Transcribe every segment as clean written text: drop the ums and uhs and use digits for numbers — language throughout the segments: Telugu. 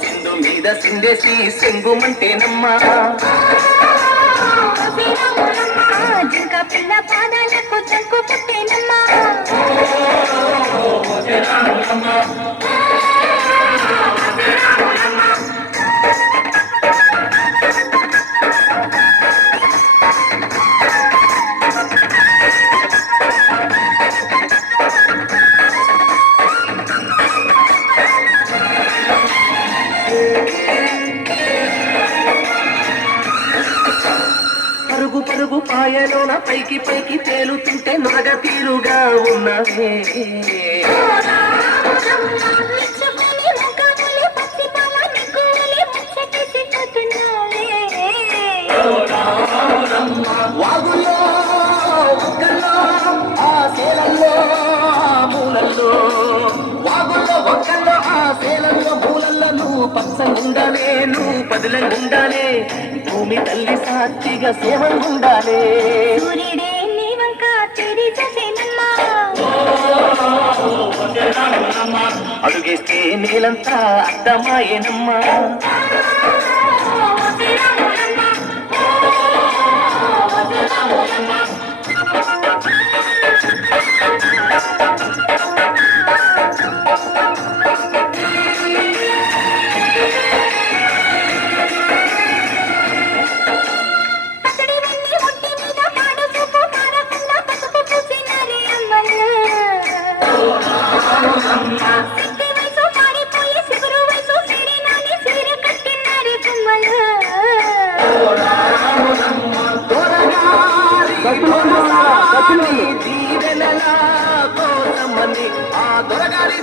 సింధు మీద సిందేసి సెంగుమంటేనమ్మా జింక పిల్ల పాదాలకు జంకు పుట్టేనమ్మా పరుగు పరుగు పాయలోన పైకి పైకి తేలుతుంటే నొరగ తీరుగా ఉన్నవే వాగుల్లో ఒక్కల్లో ఆ సేలల్లో మూలల్లో వాగుల్లో ఒక్కల్లో ఆ సేలల్లో మూలల్లో నువ్వు పచ్చగుండాలే నువ్వు పదిలంగుండాలే భూమి తల్లి సాక్షిగా సేవంగుండాలే సూర్యుడే నీ వంక తిరిగి చూసేనమ్మా అడుగేస్తే నేలంతా అర్థమాయేనమ్మా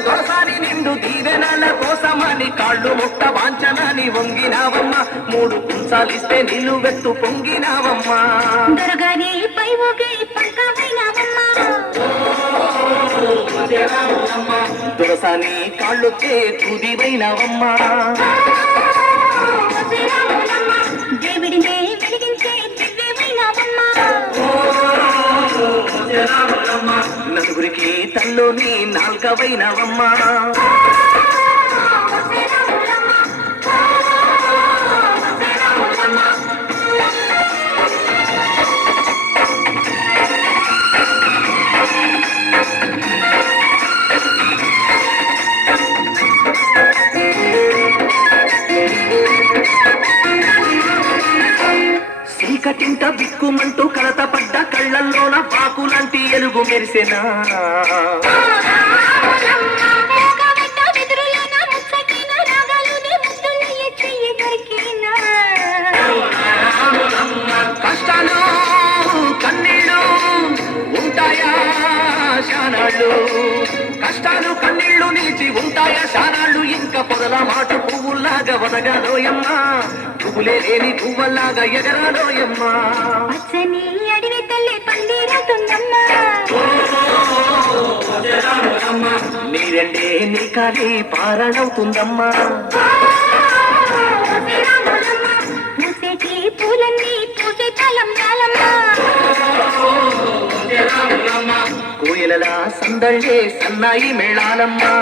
దొరసాని నిండు దీవెనల కోసమని కాళ్ళు ముట్ట వాంచనని వంగినావమ్మ మూడు కుంచాలిస్తే నిలువెత్తు పొంగినావమ్మా దొరగారి పై ఊగే పంకమైనావమ్మా దొరసాని కాళ్ళొచ్చే తుదివైనవమ్మా దేవుడినే వెలిగించే దివ్యమైనావమ్మా నలుగురికి తల్లోని నాల్గవైనవమ్మా చీకటింట బిక్కుమంటూ కలత పడ్డ కళ్ళల్లోన పాకులాంటి ఎలుగు మెరిసెనా కష్టాలు కన్నీళ్ళు ఉంటాయా శానాళ్ళు కష్టాలు కన్నీళ్లు నిలిచి ఉంటాయా శానాళ్ళు ఇంకా పొదల మాట పువ్వుల్లాగా వదగాలోయమ్మా పువ్వులే లేని పువ్వల్లాగా ఎగరాలోయమ్మా పచ్చని అడవి తల్లి పండిరవుతుందమ్మా నీరండే నీ కాలి పారణవుతుందమ్మా పూసేటి పూలన్నీ పూసే కాలం కాలమ్మా కోయలలా సందళ్ళే సన్నాయి మేళాలమ్మా